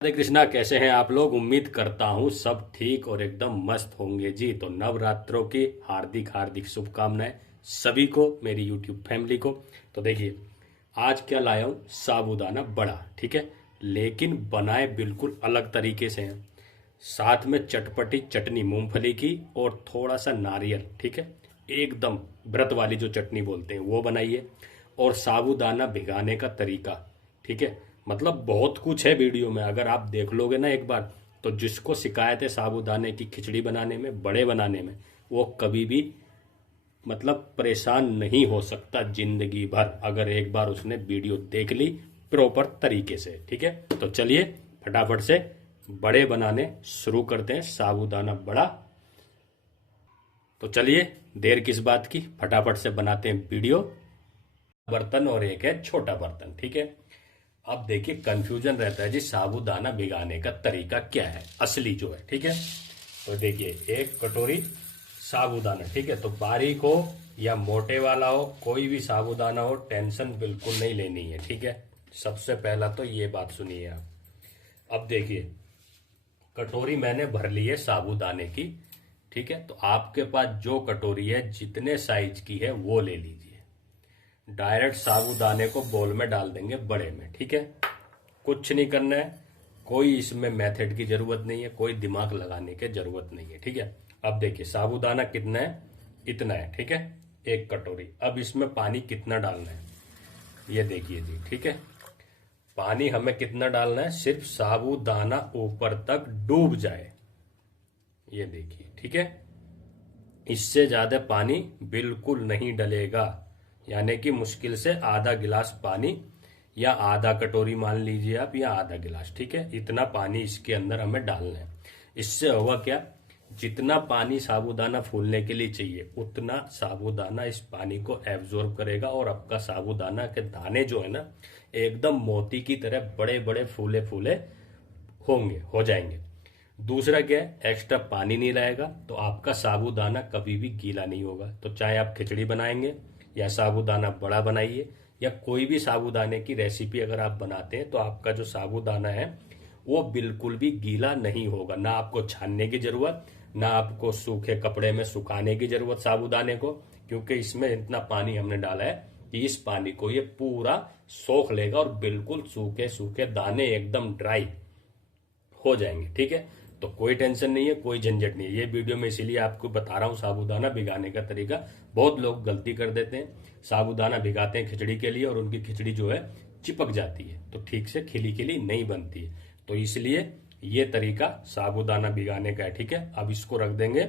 राधे कृष्णा। कैसे हैं आप लोग? उम्मीद करता हूँ सब ठीक और एकदम मस्त होंगे जी। तो नवरात्रों की हार्दिक हार्दिक शुभकामनाएं सभी को, मेरी यूट्यूब फैमिली को। तो देखिए, आज क्या लाया हूँ, साबूदाना बड़ा। ठीक है, लेकिन बनाए बिल्कुल अलग तरीके से हैं। साथ में चटपटी चटनी मूंगफली की और थोड़ा सा नारियल। ठीक है, एकदम व्रत वाली जो चटनी बोलते हैं वो बनाइए। और साबूदाना भिगाने का तरीका। ठीक है, मतलब बहुत कुछ है वीडियो में, अगर आप देख लोगे ना एक बार, तो जिसको शिकायत है साबूदाने की खिचड़ी बनाने में, बड़े बनाने में, वो कभी भी मतलब परेशान नहीं हो सकता जिंदगी भर, अगर एक बार उसने वीडियो देख ली प्रॉपर तरीके से। ठीक है, तो चलिए फटाफट से बड़े बनाने शुरू करते हैं, साबूदाना बड़ा। तो चलिए, देर किस बात की, फटाफट से बनाते हैं वीडियो। बर्तन और एक है छोटा बर्तन। ठीक है, अब देखिए कंफ्यूजन रहता है जी, साबूदाना भिगाने का तरीका क्या है असली जो है। ठीक है, तो देखिए, एक कटोरी साबूदाना। ठीक है, तो बारीक हो या मोटे वाला हो, कोई भी साबूदाना हो, टेंशन बिल्कुल नहीं लेनी है। ठीक है, सबसे पहला तो ये बात सुनिए आप। अब देखिए, कटोरी मैंने भर ली है साबूदाने की। ठीक है, तो आपके पास जो कटोरी है, जितने साइज की है वो ले लीजिए। डायरेक्ट साबूदाने को बोल में डाल देंगे, बड़े में। ठीक है, कुछ नहीं करना है, कोई इसमें मेथड की जरूरत नहीं है, कोई दिमाग लगाने की जरूरत नहीं है। ठीक है, अब देखिए साबूदाना कितना है, इतना है। ठीक है, एक कटोरी। अब इसमें पानी कितना डालना है ये देखिए जी। ठीक है, पानी हमें कितना डालना है, सिर्फ साबूदाना ऊपर तक डूब जाए, ये देखिए। ठीक है, इससे ज्यादा पानी बिल्कुल नहीं डलेगा, यानी कि मुश्किल से आधा गिलास पानी, या आधा कटोरी मान लीजिए आप, या आधा गिलास। ठीक है, इतना पानी इसके अंदर हमें डालना है। इससे होगा क्या, जितना पानी साबूदाना फूलने के लिए चाहिए, उतना साबूदाना इस पानी को एब्जॉर्ब करेगा, और आपका साबूदाना के दाने जो है ना, एकदम मोती की तरह बड़े बड़े फूले फूले होंगे, हो जाएंगे। दूसरा क्या है, एक्स्ट्रा पानी नहीं रहेगा, तो आपका साबूदाना कभी भी गीला नहीं होगा। तो चाहे आप खिचड़ी बनाएंगे या साबूदाना बड़ा बनाइए, या कोई भी साबूदाने की रेसिपी अगर आप बनाते हैं, तो आपका जो साबूदाना है वो बिल्कुल भी गीला नहीं होगा। ना आपको छानने की जरूरत, ना आपको सूखे कपड़े में सुखाने की जरूरत साबूदाने को, क्योंकि इसमें इतना पानी हमने डाला है कि इस पानी को ये पूरा सोख लेगा, और बिल्कुल सूखे सूखे दाने एकदम ड्राई हो जाएंगे। ठीक है, तो कोई टेंशन नहीं है, कोई झंझट नहीं है। ये वीडियो में इसीलिए आपको बता रहा हूँ साबूदाना भिगाने का तरीका। बहुत लोग गलती कर देते हैं, साबूदाना भिगाते हैं खिचड़ी के लिए, और उनकी खिचड़ी जो है चिपक जाती है, तो ठीक से खिली खिली नहीं बनती है। तो इसलिए ये तरीका साबूदाना भिगाने का है। ठीक है, अब इसको रख देंगे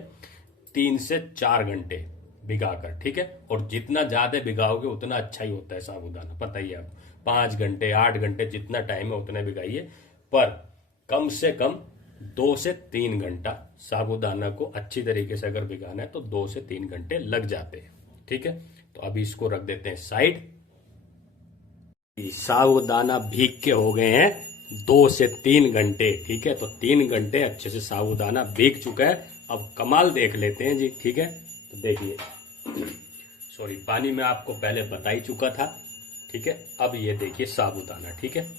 3 से 4 घंटे भिगाकर। ठीक है, और जितना ज्यादा भिगाओगे उतना अच्छा ही होता है साबूदाना, पता ही है आप। 5 घंटे 8 घंटे जितना टाइम है उतना भिगाइए, पर कम से कम 2 से 3 घंटा साबूदाना को अच्छी तरीके से अगर भिगाना है तो 2 से 3 घंटे लग जाते हैं। ठीक है, तो अभी इसको रख देते हैं साइड। साबूदाना भीग के हो गए हैं 2 से 3 घंटे। ठीक है, तो 3 घंटे अच्छे से साबूदाना भीग चुका है। अब कमाल देख लेते हैं जी। ठीक है, तो देखिए, सॉरी, पानी में आपको पहले बता ही चुका था। ठीक है, अब ये देखिए साबूदाना। ठीक है,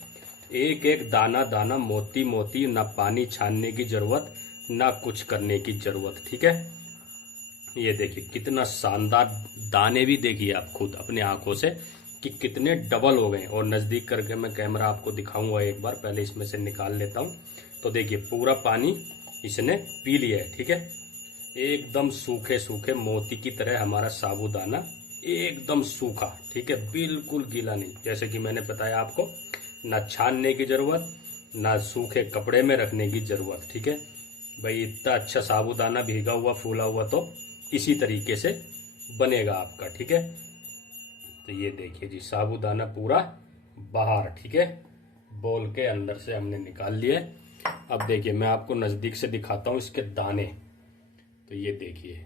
एक एक दाना दाना मोती मोती, ना पानी छानने की जरूरत, ना कुछ करने की जरूरत। ठीक है, ये देखिए कितना शानदार दाने भी देखिए आप खुद अपने आंखों से कि कितने डबल हो गए। और नजदीक करके मैं कैमरा आपको दिखाऊंगा एक बार, पहले इसमें से निकाल लेता हूं। तो देखिए पूरा पानी इसने पी लिया है। ठीक है, एकदम सूखे सूखे मोती की तरह हमारा साबूदाना, एकदम सूखा। ठीक है, बिल्कुल गीला नहीं, जैसे कि मैंने बताया आपको, ना छानने की जरूरत, ना सूखे कपड़े में रखने की जरूरत। ठीक है भाई, इतना अच्छा साबूदाना भीगा हुआ फूला हुआ तो इसी तरीके से बनेगा आपका। ठीक है, तो ये देखिए जी साबूदाना पूरा बाहर। ठीक है, बोल के अंदर से हमने निकाल लिए। अब देखिए मैं आपको नजदीक से दिखाता हूँ इसके दाने। तो ये देखिए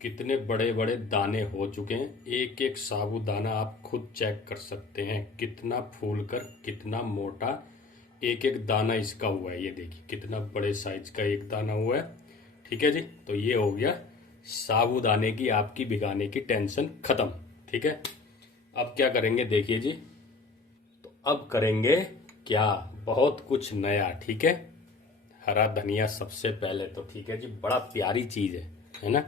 कितने बड़े बड़े दाने हो चुके हैं। एक एक साबूदाना आप खुद चेक कर सकते हैं, कितना फूल कर कितना मोटा एक एक दाना इसका हुआ है। ये देखिए कितना बड़े साइज का एक दाना हुआ है। ठीक है जी, तो ये हो गया साबूदाने की आपकी भिगाने की टेंशन खत्म। ठीक है, अब क्या करेंगे देखिए जी, तो अब करेंगे क्या, बहुत कुछ नया, ठीक है। हरा धनिया सबसे पहले तो, ठीक है जी, बड़ा प्यारी चीज है ना।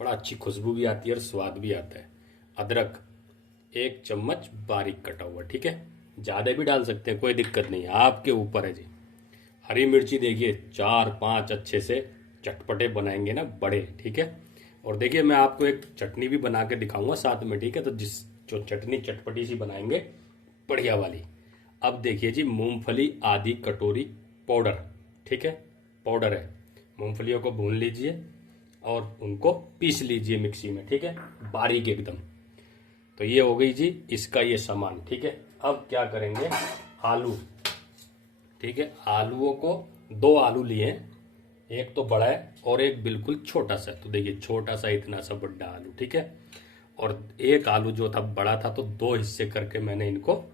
बड़ा अच्छी खुशबू भी आती है और स्वाद भी आता है। अदरक 1 चम्मच बारीक कटा हुआ, ठीक है। ज्यादा भी डाल सकते हैं, कोई दिक्कत नहीं है, आपके ऊपर है जी। हरी मिर्ची देखिए 4-5 अच्छे से चटपटे बनाएंगे ना, बड़े, ठीक है। और देखिए मैं आपको एक चटनी भी बना के दिखाऊंगा साथ में, ठीक है। तो जिस जो चटनी चटपटी सी बनाएंगे, बढ़िया वाली। अब देखिए जी, मूंगफली आधी कटोरी पाउडर, ठीक है, पाउडर है। मूंगफलियों को भून लीजिए और उनको पीस लीजिए मिक्सी में, ठीक है, बारीक एकदम। तो ये हो गई जी इसका ये सामान, ठीक है। अब क्या करेंगे, आलू, ठीक है। आलूओं को 2 आलू लिए हैं, एक तो बड़ा है और एक बिल्कुल छोटा सा। तो देखिए छोटा सा इतना सा बड़ा आलू, ठीक है। और एक आलू जो था बड़ा था, तो 2 हिस्से करके मैंने इनको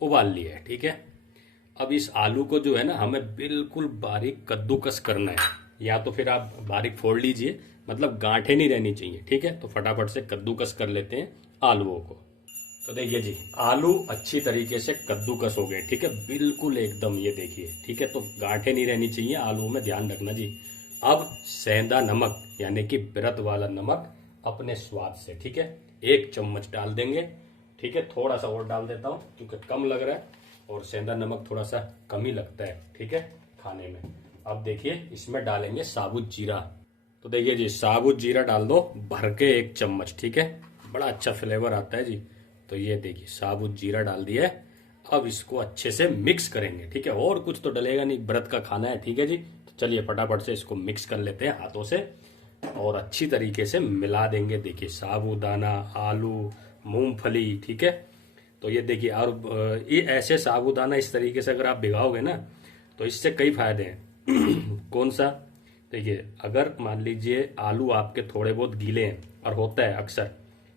उबाल लिया है, ठीक है। अब इस आलू को जो है ना, हमें बिल्कुल बारीक कद्दूकस करना है, या तो फिर आप बारीक फोड़ लीजिए, मतलब गांठें नहीं रहनी चाहिए, ठीक है। तो फटाफट से कद्दूकस कर लेते हैं आलूओं को। तो देखिए जी, आलू अच्छी तरीके से कद्दूकस हो गए, ठीक है, बिल्कुल एकदम, ये देखिए, ठीक है। तो गांठें नहीं रहनी चाहिए आलू में, ध्यान रखना जी। अब सेंधा नमक यानी कि व्रत वाला नमक अपने स्वाद से, ठीक है, 1 चम्मच डाल देंगे, ठीक है। थोड़ा सा और डाल देता हूँ क्योंकि कम लग रहा है, और सेंधा नमक थोड़ा सा कम ही लगता है, ठीक है, खाने में। अब देखिए इसमें डालेंगे साबुत जीरा। तो देखिए जी, साबुत जीरा डाल दो भर के 1 चम्मच, ठीक है, बड़ा अच्छा फ्लेवर आता है जी। तो ये देखिए साबुत जीरा डाल दिया है। अब इसको अच्छे से मिक्स करेंगे, ठीक है, और कुछ तो डलेगा नहीं, व्रत का खाना है, ठीक है जी। तो चलिए फटाफट से इसको मिक्स कर लेते हैं हाथों से और अच्छी तरीके से मिला देंगे। देखिए साबूदाना, आलू, मूंगफली, ठीक है। तो ये देखिए, और ये ऐसे साबूदाना इस तरीके से अगर आप भिगाओगे ना, तो इससे कई फायदे हैं। कौन सा, देखिए, अगर मान लीजिए आलू आपके थोड़े बहुत गीले हैं, और होता है अक्सर,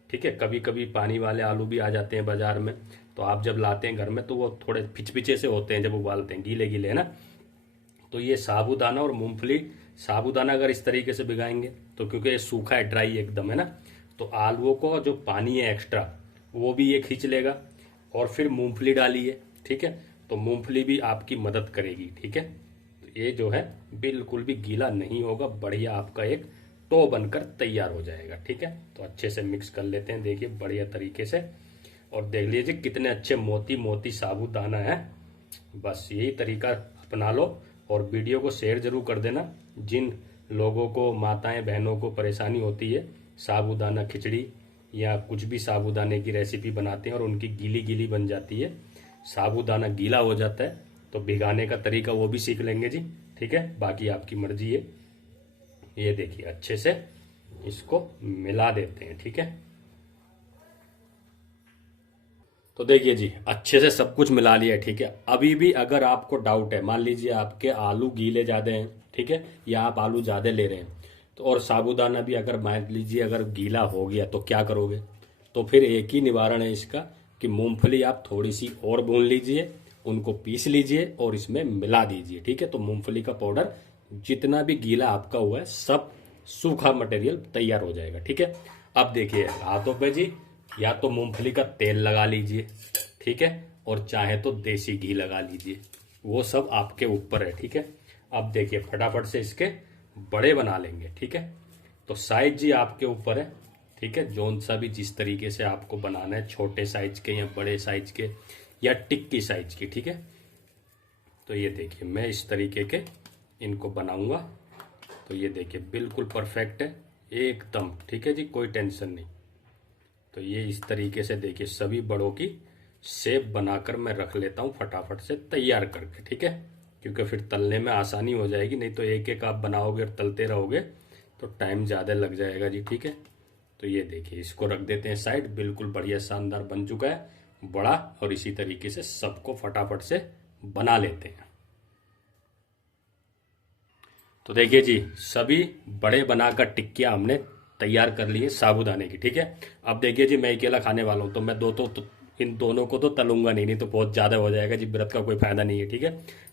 ठीक है, कभी कभी पानी वाले आलू भी आ जाते हैं बाजार में, तो आप जब लाते हैं घर में तो वो थोड़े पिचपिचे से होते हैं जब उबालते हैं, गीले गीले, है ना। तो ये साबूदाना और मूंगफली, साबूदाना अगर इस तरीके से भिगाएंगे तो, क्योंकि ये सूखा है, ड्राई एकदम, है ना, तो आलूओं को जो पानी है एक्स्ट्रा वो भी ये खींच लेगा। और फिर मूंगफली डालिए, ठीक है, तो मूंगफली भी आपकी मदद करेगी, ठीक है। तो ये जो है बिल्कुल भी गीला नहीं होगा, बढ़िया आपका एक टो बनकर तैयार हो जाएगा, ठीक है। तो अच्छे से मिक्स कर लेते हैं, देखिए बढ़िया तरीके से। और देख लीजिए कितने अच्छे मोती मोती साबूदाना है। बस यही तरीका अपना लो और वीडियो को शेयर जरूर कर देना। जिन लोगों को, माताएं बहनों को परेशानी होती है, साबूदाना खिचड़ी या कुछ भी साबूदाने की रेसिपी बनाते हैं और उनकी गीली गीली बन जाती है, साबूदाना गीला हो जाता है, तो भिगाने का तरीका वो भी सीख लेंगे जी, ठीक है। बाकी आपकी मर्जी है। ये देखिए अच्छे से इसको मिला देते हैं, ठीक है। तो देखिए जी, अच्छे से सब कुछ मिला लिया है, ठीक है। अभी भी अगर आपको डाउट है, मान लीजिए आपके आलू गीले ज्यादा हैं, ठीक है, या आप आलू ज्यादा ले रहे हैं, तो और साबूदाना भी अगर मान लीजिए अगर गीला हो गया, तो क्या करोगे। तो फिर एक ही निवारण है इसका कि मूंगफली आप थोड़ी सी और भून लीजिए, उनको पीस लीजिए और इसमें मिला दीजिए, ठीक है। तो मूंगफली का पाउडर जितना भी गीला आपका हुआ है, सब सूखा मटेरियल तैयार हो जाएगा, ठीक है। अब देखिए हाथों पे जी, या तो मूंगफली का तेल लगा लीजिए, ठीक है, और चाहे तो देसी घी लगा लीजिए, वो सब आपके ऊपर है, ठीक है। अब देखिए फटाफट से इसके बड़े बना लेंगे, ठीक है। तो साइज जी आपके ऊपर है, ठीक है, जौन सा भी जिस तरीके से आपको बनाना है, छोटे साइज के या बड़े साइज के या टिक्की साइज की, ठीक है। तो ये देखिए मैं इस तरीके के इनको बनाऊंगा। तो ये देखिए बिल्कुल परफेक्ट है एकदम, ठीक है जी, कोई टेंशन नहीं। तो ये इस तरीके से देखिए सभी बड़ों की शेप बनाकर मैं रख लेता हूँ फटाफट से तैयार करके, ठीक है, क्योंकि फिर तलने में आसानी हो जाएगी। नहीं तो एक एक आप बनाओगे और तलते रहोगे तो टाइम ज़्यादा लग जाएगा जी, ठीक है। तो ये देखिए इसको रख देते हैं साइड, बिल्कुल बढ़िया शानदार बन चुका है बड़ा। और इसी तरीके से सबको फटाफट से बना लेते हैं। तो देखिए जी, सभी बड़े बनाकर टिक्कियाँ हमने तैयार कर लिए साबूदाने की, ठीक है। अब देखिए जी, मैं अकेला खाने वाला हूँ, तो मैं तो इन दोनों को तो तलूंगा नहीं, नहीं तो बहुत ज़्यादा हो जाएगा जी, व्रत का कोई फायदा नहीं है, ठीक है।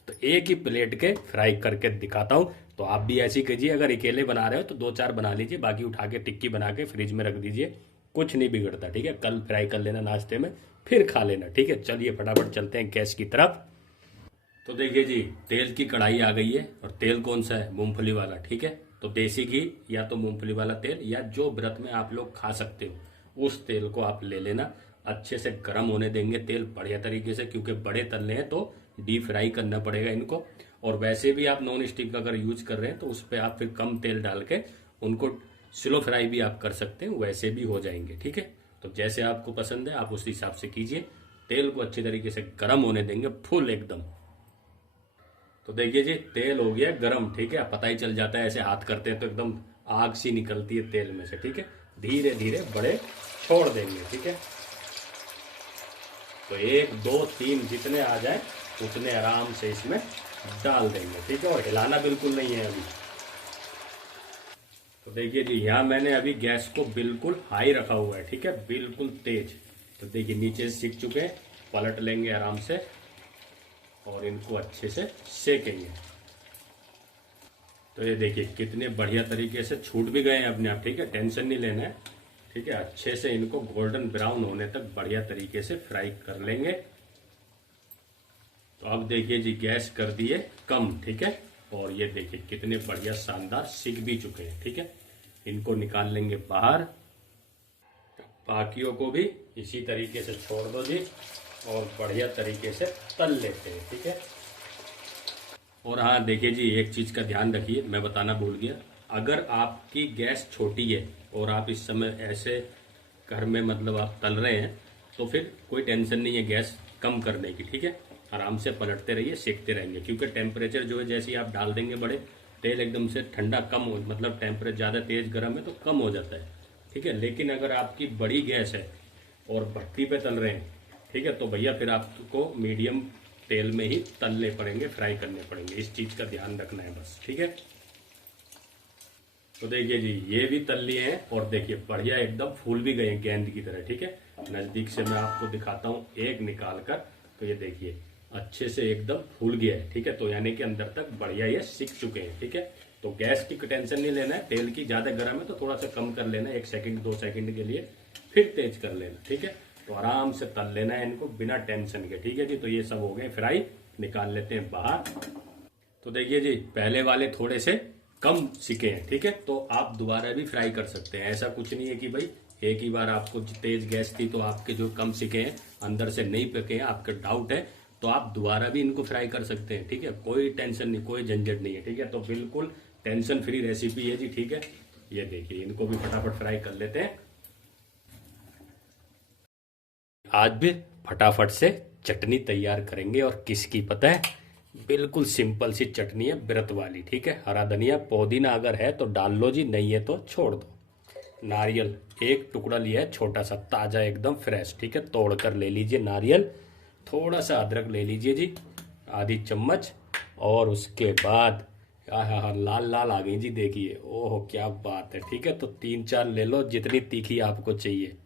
तो एक ही प्लेट के फ्राई करके दिखाता हूँ। तो आप भी ऐसी कीजिए, अगर अकेले बना रहे हो तो 2-4 बना लीजिए, बाकी उठा के टिक्की बना के फ्रिज में रख दीजिए, कुछ नहीं बिगड़ता, ठीक है। कल फ्राई कर लेना नाश्ते में, फिर खा लेना, ठीक है। चलिए फटाफट चलते हैं गैस की तरफ। तो देखिए जी, तेल की कढ़ाई आ गई है और तेल कौन सा है? मूंगफली वाला। ठीक है, तो देसी घी या तो मूंगफली वाला तेल या जो व्रत में आप लोग खा सकते हो उस तेल को आप ले लेना। अच्छे से गर्म होने देंगे तेल बढ़िया तरीके से, क्योंकि बड़े तलने हैं तो डीप फ्राई करना पड़ेगा इनको। और वैसे भी आप नॉन स्टिक का अगर यूज कर रहे हैं तो उस पर आप फिर कम तेल डाल के उनको स्लो फ्राई भी आप कर सकते हैं, वैसे भी हो जाएंगे। ठीक है, तो जैसे आपको पसंद है आप उस हिसाब से कीजिए। तेल को अच्छी तरीके से गर्म होने देंगे फुल एकदम। तो देखिए जी, तेल हो गया गरम। ठीक है, पता ही चल जाता है, ऐसे हाथ करते हैं तो एकदम आग सी निकलती है तेल में से। ठीक है, धीरे धीरे बड़े छोड़ देंगे। ठीक है, तो 1 2 3 जितने आ जाए उतने आराम से इसमें डाल देंगे। ठीक है, और हिलाना बिल्कुल नहीं है अभी। तो देखिए जी, यहाँ मैंने अभी गैस को बिल्कुल हाई रखा हुआ है। ठीक है, बिल्कुल तेज। तो देखिए नीचे से सीख चुके हैं, पलट लेंगे आराम से और इनको अच्छे से सेकेंगे। तो ये देखिए कितने बढ़िया तरीके से छूट भी गए हैं अपने आप। ठीक है, टेंशन नहीं लेना है। ठीक है, अच्छे से इनको गोल्डन ब्राउन होने तक बढ़िया तरीके से फ्राई कर लेंगे। तो अब देखिए जी, गैस कर दिए कम। ठीक है, और ये देखिए कितने बढ़िया शानदार सिक भी चुके हैं। ठीक है, इनको निकाल लेंगे बाहर। बाकियों को भी इसी तरीके से छोड़ दो जी और बढ़िया तरीके से तल लेते हैं। ठीक है, और हाँ देखिए जी, एक चीज का ध्यान रखिए, मैं बताना भूल गया। अगर आपकी गैस छोटी है और आप इस समय ऐसे घर में मतलब आप तल रहे हैं तो फिर कोई टेंशन नहीं है गैस कम करने की। ठीक है, आराम से पलटते रहिए, सेकते रहेंगे, क्योंकि टेम्परेचर जो है जैसे ही आप डाल देंगे बड़े तेल एकदम से ठंडा कम हो, मतलब टेम्परेचर ज़्यादा तेज गर्म है तो कम हो जाता है। ठीक है, लेकिन अगर आपकी बड़ी गैस है और भट्टी पे तल रहे हैं, ठीक है, तो भैया फिर आपको मीडियम तेल में ही तलने पड़ेंगे, फ्राई करने पड़ेंगे। इस चीज़ का ध्यान रखना है बस। ठीक है, तो देखिए जी, ये भी तल लिए हैं और देखिए बढ़िया एकदम फूल भी गए हैं गेंद की तरह। ठीक है, नज़दीक से मैं आपको दिखाता हूँ एक निकाल कर। तो ये देखिए अच्छे से एकदम फूल गया है। ठीक है, तो यानी कि अंदर तक बढ़िया ये सिक चुके हैं। ठीक है, तो गैस की टेंशन नहीं लेना है। तेल की ज़्यादा गर्म है तो थोड़ा सा कम कर लेना है, 1 सेकंड 2 सेकंड के लिए, फिर तेज कर लेना। ठीक है, तो आराम से तल लेना है इनको बिना टेंशन के। ठीक है जी, तो ये सब हो गए फ्राई, निकाल लेते हैं बाहर। तो देखिए जी, पहले वाले थोड़े से कम सिके हैं। ठीक है, तो आप दोबारा भी फ्राई कर सकते हैं। ऐसा कुछ नहीं है कि भाई एक ही बार आपको तेज गैस थी तो आपके जो कम सिके हैं अंदर से नहीं पके हैं, आपका डाउट है, तो आप दोबारा भी इनको फ्राई कर सकते हैं। ठीक है, कोई टेंशन नहीं, कोई झंझट नहीं है। ठीक है, तो बिल्कुल टेंशन फ्री रेसिपी है जी। ठीक है, ये देखिए इनको भी फटाफट फ्राई कर लेते हैं। आज भी फटाफट से चटनी तैयार करेंगे, और किसकी पता है? बिल्कुल सिंपल सी चटनी है व्रत वाली। ठीक है, हरा धनिया पुदीना अगर है तो डाल लो जी, नहीं है तो छोड़ दो। नारियल 1 टुकड़ा लिया है छोटा सा, ताजा एकदम फ्रेश। ठीक है, तोड़ कर ले लीजिए नारियल। थोड़ा सा अदरक ले लीजिए जी, आधी चम्मच। और उसके बाद हाँ, लाल लाल आ गई जी, देखिए, ओह क्या बात है। ठीक है, तो 3 4 ले लो जितनी तीखी आपको चाहिए।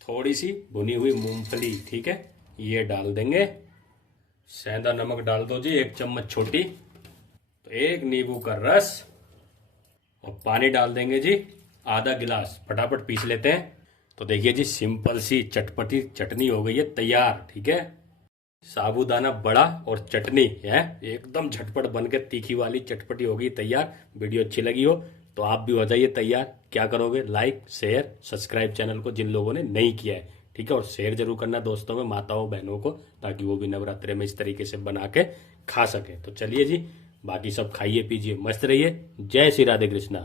थोड़ी सी भुनी हुई मूंगफली, ठीक है, ये डाल देंगे। सेंधा नमक डाल दो जी 1 चम्मच छोटी। तो 1 नींबू का रस और पानी डाल देंगे जी आधा गिलास। फटाफट पीस लेते हैं। तो देखिए जी, सिंपल सी चटपटी चटनी हो गई है तैयार। ठीक है, साबूदाना बड़ा और चटनी है एकदम झटपट बनकर तीखी वाली चटपटी हो गई तैयार। वीडियो अच्छी लगी हो तो आप भी हो जाइए तैयार। क्या करोगे? लाइक शेयर सब्सक्राइब चैनल को जिन लोगों ने नहीं किया है। ठीक है, और शेयर जरूर करना दोस्तों में, माताओं बहनों को, ताकि वो भी नवरात्रे में इस तरीके से बना के खा सके। तो चलिए जी, बाकी सब खाइए पीजिए मस्त रहिए। जय श्री राधे कृष्णा।